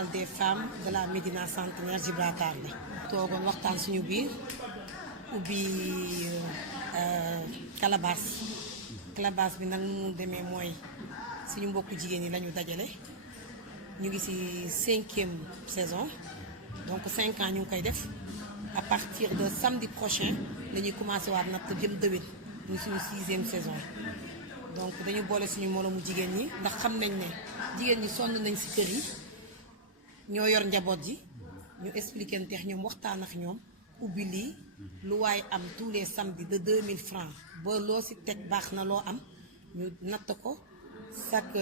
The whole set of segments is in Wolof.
syndical des femmes de la Médina Centenaire Gibraltar la. toogoon waxtaan suñu biir ubbi calebasse bi nag mu demee mooy suñu mbokku jigéen ñi la ñu dajale ñu ngi ci 5e saison donc 5 ans ñu ngi koy def à partir de samedi prochain la ñuy commencé waat natt jëm déwén ñu suñu 6e saison donc dañu boole suñu moromu jigéen ñi ndax xam nañ ne jigéen ñi sonn nañ ci kër yi ñoo yor njaboot ji ñu expliqué nteex ñoom waxtaan ak ñoom ubbi lii lu waaye am tous les samedis de 2000 francs ba loo ci teg baax na loo am ñu natt ko chaque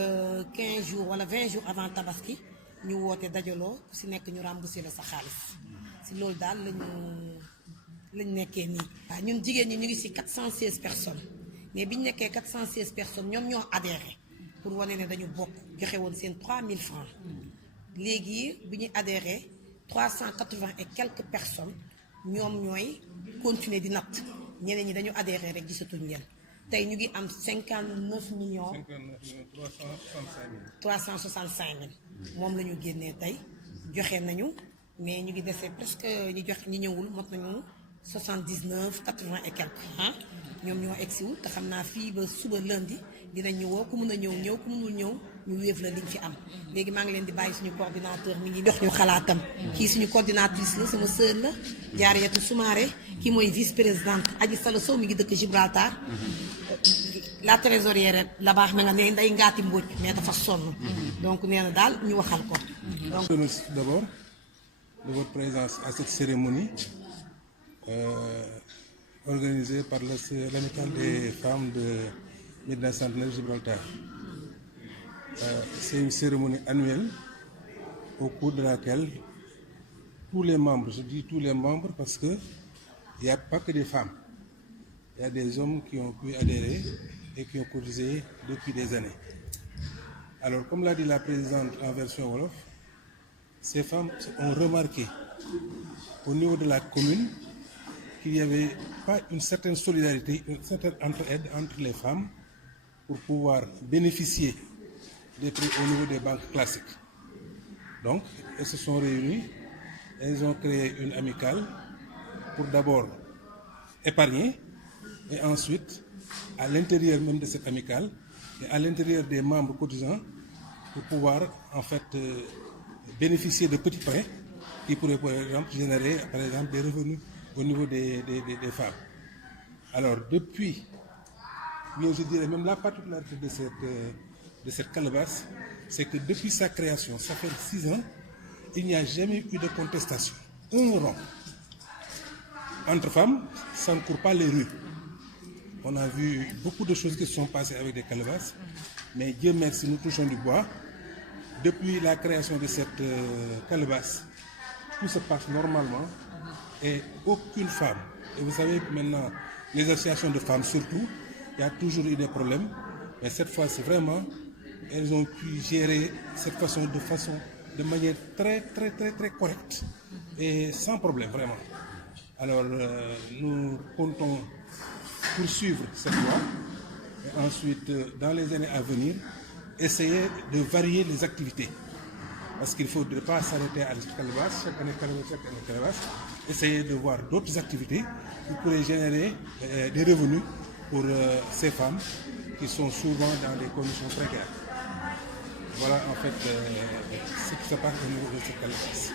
15 jours wala 20 jours avant tabaski ñu woote dajaloo ku ci nekk ñu remboursé la sa xaalis ci loolu daal lañ nekkee nii. waaw ñun jigéen ñi ñu ngi ci 416 personnes mais bi ñu nekkee 416 personnes ñoom ñoo adhéré pour wane ne dañu bokk joxe woon seen 3000 francs léegi bi ñu adhéré 380 et quelques personnes ñoom ñooy continuer di natt ñeneen ñi dañu adhéré rek gisatuñ leen tey ñu ngi am 59 millions 365 mille moom la ñu génnee tey joxe nañu mais ñu ngi desee presque ñi jox ñi ñëwul mot nañu 79 80 et quelques ñoom ñoo egsiwul te xam naa fii ba suba lundi dinañ ñu woo ku mun a ñëw ku munul ñëw ñu wéef la liñ fi am léegi maa ngi leen di bàyyi suñu coordinateur mi ngi jox ñu xalaatam kii suñu coordinatrice la sama sœur la Jaariyatu Soumaré kii mooy vice présidente Aji Sala Sow mi ngi dëkk Gibraltar la trésorière la baax na nga ne nday ngaati mbóoj mais dafa sonn donc nee na daal ñu waxal ko donc d'abord de votre présence à cette cérémonie organisée par l'amicale des femmes de Médina Centenaire Gibraltar. C'est une cérémonie annuelle au cours de laquelle tous les membres, je dis tous les membres parce qu'il n'y a pas que des femmes, il y a des hommes qui ont pu adhérer et qui ont cotisé depuis des années. Alors, comme l'a dit la présidente en version Wolof, ces femmes ont remarqué au niveau de la commune qu'il n'y avait pas une certaine solidarité, une certaine entraide entre les femmes pour pouvoir bénéficier des prix au niveau des banques classiques. Donc, elles se sont réunies, elles ont créé une amicale pour d'abord épargner et ensuite, à l'intérieur même de cette amicale et à l'intérieur des membres cotisants, pour pouvoir en fait bénéficier de petits prêts qui pourraient par exemple générer par exemple des revenus au niveau des femmes. Alors depuis, bien je dirais même la particularité de cette calebasse, c'est que depuis sa création, ça fait 6 ans, il n'y a jamais eu de contestation. Un rond. Entre femmes, ça ne court pas les rues. On a vu beaucoup de choses qui se sont passées avec des calebasses, mais Dieu merci, nous touchons du bois. Depuis la création de cette calebasse, tout se passe normalement et aucune femme, et vous savez maintenant, les associations de femmes surtout, il y a toujours eu des problèmes, mais cette fois-ci vraiment, elles ont pu gérer cette façon de manière très correcte et sans problème vraiment. Alors nous comptons poursuivre cette voie et ensuite dans les années à venir essayer de varier les activités parce qu'il ne faudrait pas s'arrêter à la calebasse, chaque année calebasse, essayer de voir d'autres activités qui pourraient générer des revenus pour ces femmes qui sont souvent dans des conditions précaires. Voilà en fait ce qui se passe au niveau de cette calebasse.